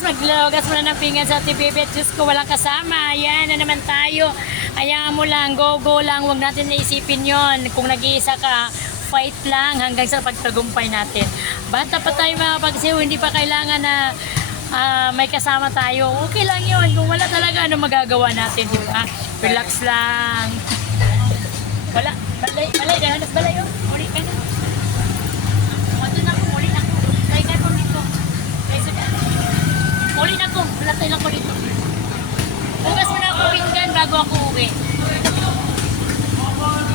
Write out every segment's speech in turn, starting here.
Maglagas mo na ng pinggan sa tibibit. Diyos ko, walang kasama. Ayan na naman tayo. Hayaan mo lang, go, go lang. Huwag natin naisipin yon. Kung nag-iisa ka, fight lang hanggang sa pagtagumpay natin. Bata pa tayo mga pagsiw, hindi pa kailangan na ah, may kasama tayo. Okay lang yon. Kung wala talaga, ano magagawa natin, di ba? Relax lang. Wala. Balay, balay. Dahanas balay, oh. Uli ka. Wato na ko, uli na ko. Try ka ko dito. Try sa Uli na ko. Latay lang ko dito. Hugas mo na ako pinggan bago ako uwi.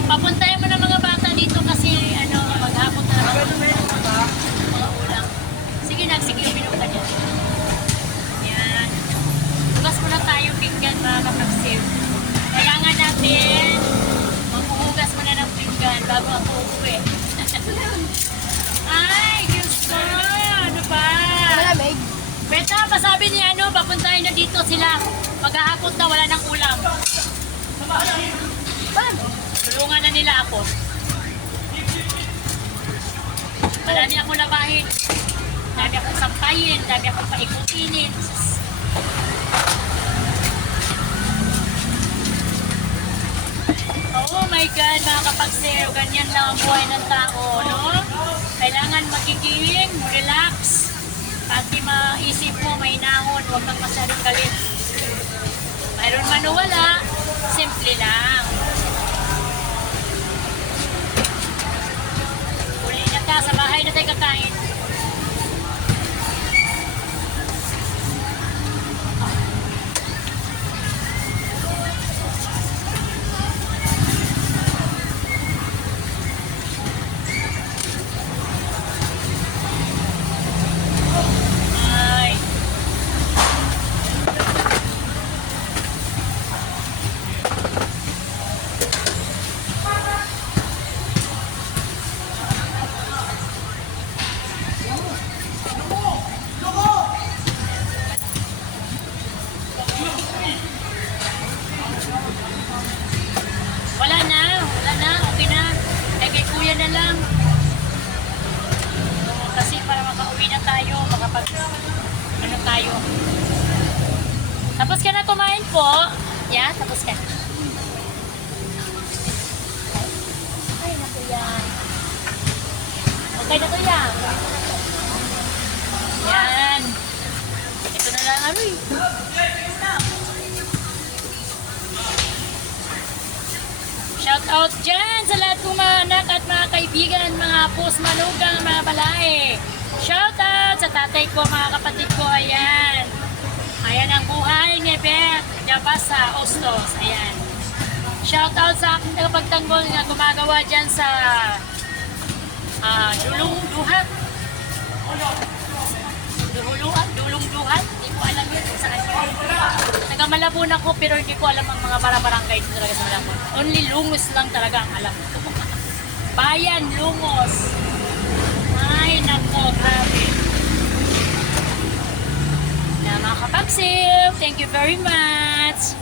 Papuntayan mo na mga bata dito kasi ano, maghapon na naman mga ulam. Sige na, sige, uminom ka dyan. Yan. Hugas mo na tayo pinggan mga kapagsiv. Kailangan natin maghuhugas mo na ng pinggan bago ako uwi. Ay, Diyos ko! Ano ba? Malamig. Beta, pasabi ni ano, papuntahin na dito sila. Maghahapon na wala ng ulam. Ban? Tulungan na nila ako. Marami ako labahin. Dami akong sampayin, dami akong paikutinin. Oh my God, mga kapagsew, ganyan lang ang buhay ng tao, no? Kailangan magiging relax. Pati maisip mo, may nahon, huwag kang masyadong galit. Mayroon man o wala, simple lang. Uli makapag ano tayo. Tapos ka na kumain po. Yeah, tapos ka. Na kuya. Okay na kuya. Yan. Ito na lang ano eh. Shout out dyan sa lahat kong mga anak at mga kaibigan, mga pus manugang, mga balae. Shout out sa tatay ko, mga kapatid ko, ayan. Ayan ang buhay ni Beth Jabasa Ostos, ayan. Shout out sa aking tagapagtanggol na gumagawa dyan sa ah, Dulong Duhat. Dulungan, Dulong Duhat. Taga Malabon ako pero hindi ko alam ang mga barabarangay dito talaga sa Malabon. Only Lungos lang talaga ang alam ko. Bayan, Lungos. Ay, nako, grabe. Na mga kapagsiw, thank you very much.